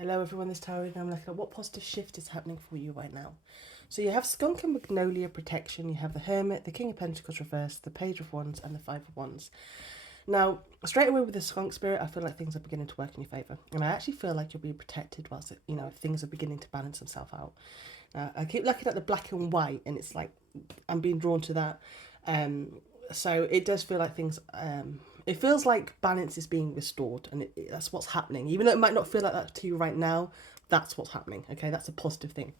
Hello everyone, this is Tara and I'm looking at what positive shift is happening for you right now. So you have Skunk and Magnolia protection, you have the Hermit, the King of Pentacles reversed, the Page of Wands and the Five of Wands. Now, straight away with the Skunk Spirit, I feel like things are beginning to work in your favour. And I actually feel like you'll be protected whilst, things are beginning to balance themselves out. I keep looking at the black and white and it's like, I'm being drawn to that. So it does feel like things, it feels like balance is being restored and that's what's happening. Even though it might not feel like that to you right now, that's what's happening, okay? That's a positive thing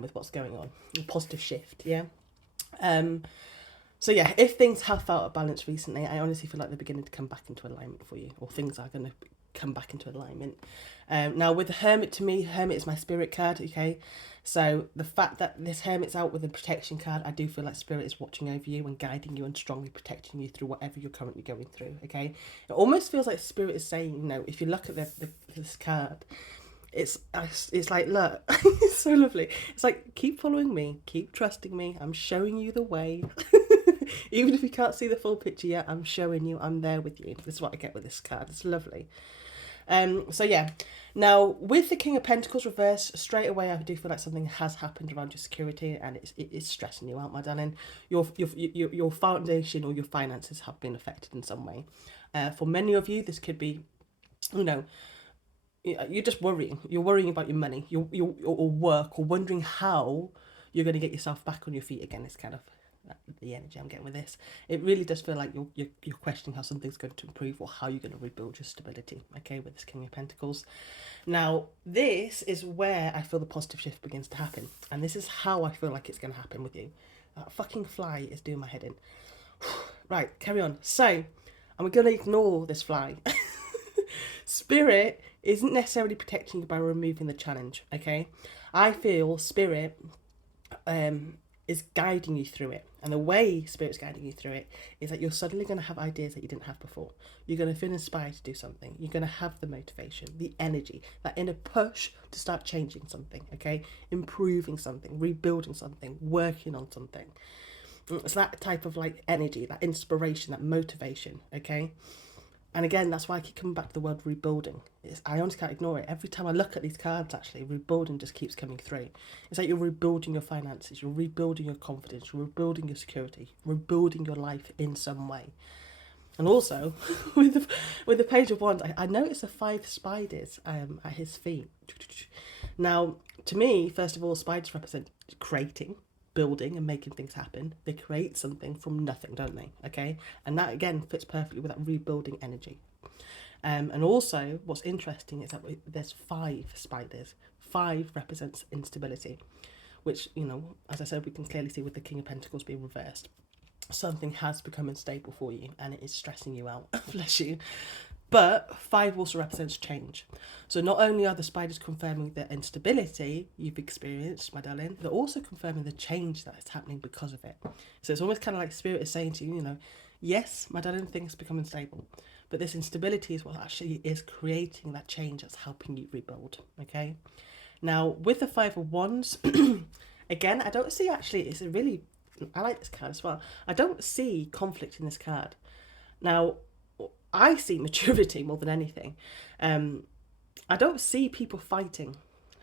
with what's going on. A positive shift, yeah? So yeah, if things have felt out of balance recently, I honestly feel like they're beginning to come back into alignment for you, or things are going to come back into alignment. Now with the Hermit, to me, Hermit is my spirit card, okay? So the fact that this Hermit's out with a protection card, I do feel like Spirit is watching over you and guiding you and strongly protecting you through whatever you're currently going through, okay? It almost feels like Spirit is saying, if you look at this card, it's like, look, it's so lovely. It's like, keep following me, keep trusting me, I'm showing you the way. Even if you can't see the full picture yet, I'm showing you, I'm there with you. This is what I get with this card. It's lovely. So yeah, now with the King of Pentacles reversed, straight away I do feel like something has happened around your security and it's stressing you out, my darling. Your foundation or your finances have been affected in some way. For many of you, this could be, you're just worrying. You're worrying about your money, or work, or wondering how you're going to get yourself back on your feet again. It's kind of the energy I'm getting with this. It really does feel like you're questioning how something's going to improve or how you're going to rebuild your stability, okay, with this King of Pentacles. Now, this is where I feel the positive shift begins to happen. And this is how I feel like it's going to happen with you. That fucking fly is doing my head in. Right, carry on. So, I'm going to ignore this fly. Spirit isn't necessarily protecting you by removing the challenge, okay? I feel Spirit is guiding you through it. And the way Spirit's guiding you through it is that you're suddenly going to have ideas that you didn't have before. You're going to feel inspired to do something. You're going to have the motivation, the energy, that inner push to start changing something, okay? Improving something, rebuilding something, working on something. It's that type of like energy, that inspiration, that motivation, okay? And again, that's why I keep coming back to the word rebuilding. I honestly can't ignore it. Every time I look at these cards, actually, rebuilding just keeps coming through. It's like you're rebuilding your finances, you're rebuilding your confidence, you're rebuilding your security, rebuilding your life in some way. And also, with the Page of Wands, I noticed the 5 spiders at his feet. Now, to me, first of all, spiders represent creating, building and making things happen. They create something from nothing, don't they? Okay, and that again fits perfectly with that rebuilding energy. And also, what's interesting is that there's 5 spiders. 5 represents instability, which, as I said, we can clearly see with the King of Pentacles being reversed. Something has become unstable for you and it is stressing you out. Bless you. But 5 also represents change. So not only are the spiders confirming the instability you've experienced, my darling, they're also confirming the change that is happening because of it. So it's almost kind of like Spirit is saying to you, yes, my darling, things become unstable, but this instability is what actually is creating that change that's helping you rebuild, okay? Now, with the 5 of Wands, again, I don't see actually, I like this card as well. I don't see conflict in this card. Now, I see maturity more than anything. I don't see people fighting.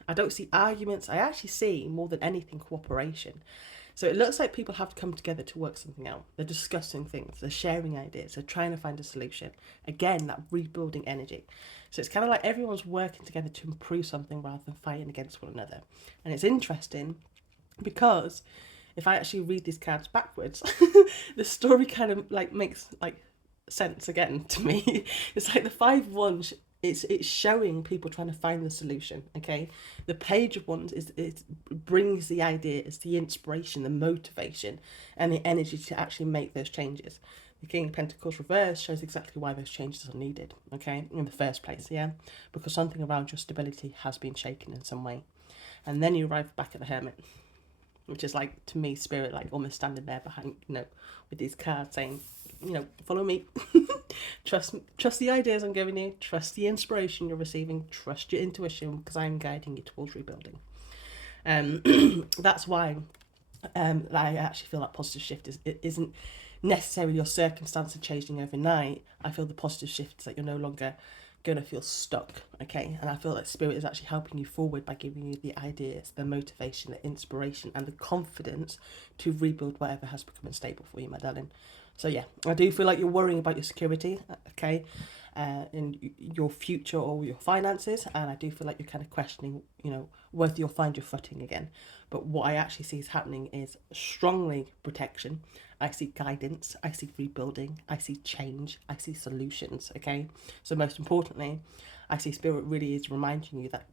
I don't see arguments. I actually see more than anything cooperation. So it looks like people have to come together to work something out. They're discussing things. They're sharing ideas. They're trying to find a solution. Again, that rebuilding energy. So it's kind of like everyone's working together to improve something rather than fighting against one another. And it's interesting because if I actually read these cards backwards, the story kind of like makes like sense again to me. It's like the 5 Wands, it's showing people trying to find the solution, okay? The Page of Wands it brings the ideas, the inspiration, the motivation and the energy to actually make those changes. The King of Pentacles reverse shows exactly why those changes are needed, okay, in the first place, yeah? Because something around your stability has been shaken in some way. And then you arrive back at the Hermit, which is like, to me, Spirit like almost standing there behind, with these cards saying, follow me. Trust the ideas I'm giving you, trust the inspiration you're receiving, trust your intuition, because I'm guiding you towards rebuilding. That's why I actually feel that positive shift it isn't necessarily your circumstances changing overnight. I feel the positive shift is that you're no longer going to feel stuck, okay? And I feel that Spirit is actually helping you forward by giving you the ideas, the motivation, the inspiration, and the confidence to rebuild whatever has become unstable for you, my darling. So yeah, I do feel like you're worrying about your security, okay, in your future or your finances, and I do feel like you're kind of questioning, you know, whether you'll find your footing again. But what I actually see is happening is strongly protection. I see guidance, I see rebuilding, I see change, I see solutions, okay? So most importantly, I see Spirit really is reminding you that,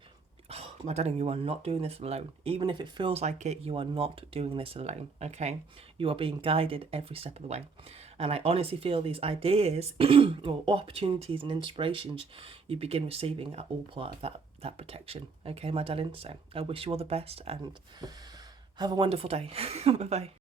oh, my darling, you are not doing this alone. Even if it feels like it, you are not doing this alone, okay? You are being guided every step of the way. And I honestly feel these ideas or opportunities and inspirations you begin receiving are all part of that protection. Okay, my darling? So I wish you all the best and have a wonderful day. Bye-bye.